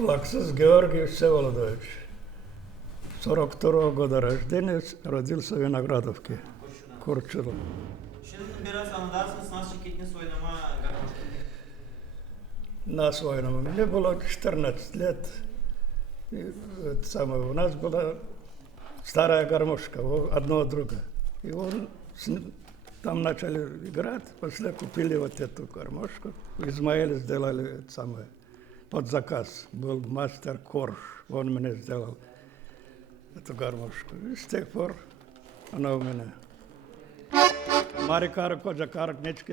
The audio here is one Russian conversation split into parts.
Плаксис Георгий Всеволодович. 42 года рождения, родился в Виноградовке, oynama garajı? Нас войном. Мне было 14 лет. И, это самое, у нас была старая гармошка, одного друга. И он с ним- там начали играть, после купили вот эту гармошку. В Измаиле сделали это самое, под заказ. Был мастер Корж, он мне сделал эту гармошку. И с тех пор она у меня. Марикар Коджакар, Нечки,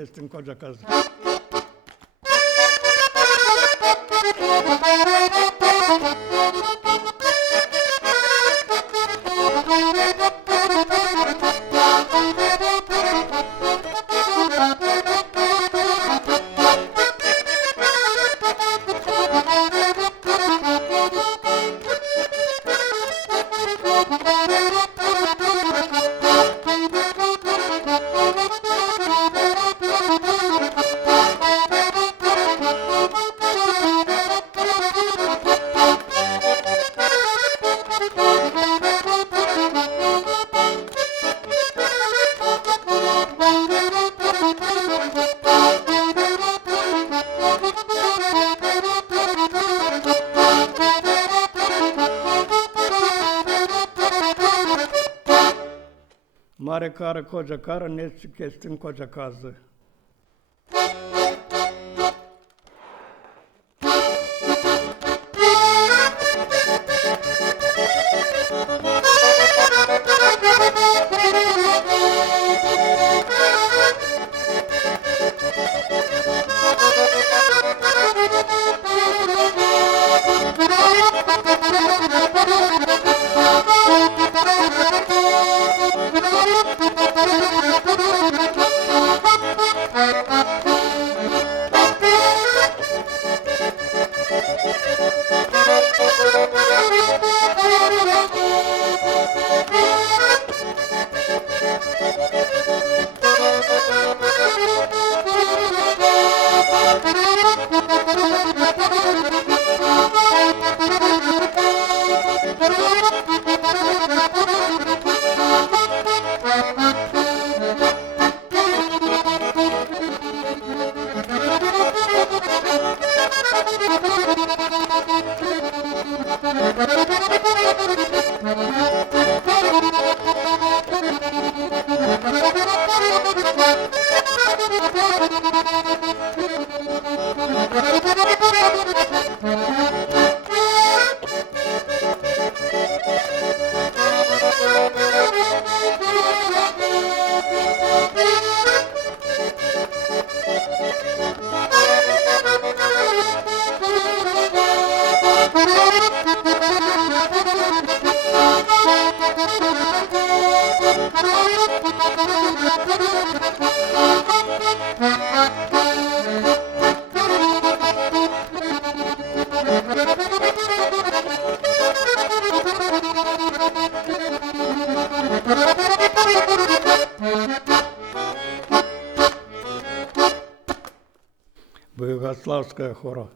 Fare karı koca karı ne kestin koca kazı. Thank you. Thank you. Югославская хора.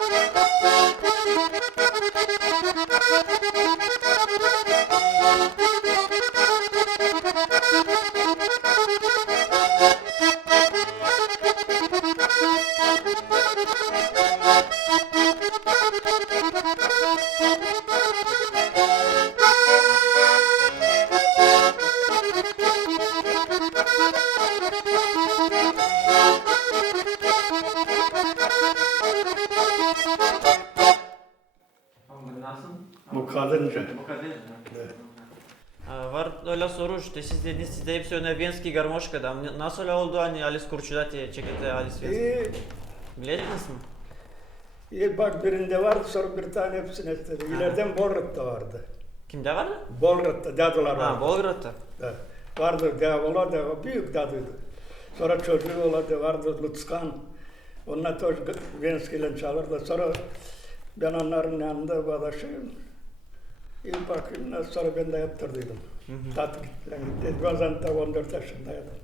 Thank you. Mı? Evet. Var öyle soru işte siz dediniz sizde hepsi öyle Venski garmoşkada. Nasıl öyle oldu hani Alice Kurçulati çekildi Alice Venski? İyi, Bilediniz mi? iyi bak birinde vardı sonra bir tane hepsini istedi. İleriden Bolrat'ta vardı. Kimde vardı? Bolrat'ta dadılar Ha, vardı. Bolgrad'da. Evet. Vardı Gavolo da büyük dadıydı. Sonra çocuğu oladı vardı Lutskan. Onlar da Venski'yle çalırdı. Sonra ben onların yanında bağdaşıyım. İyi bakayım. Sonra ben de yaptırdıydım. Hı hı. Tatlı gittiler de 14 yaşındaydım.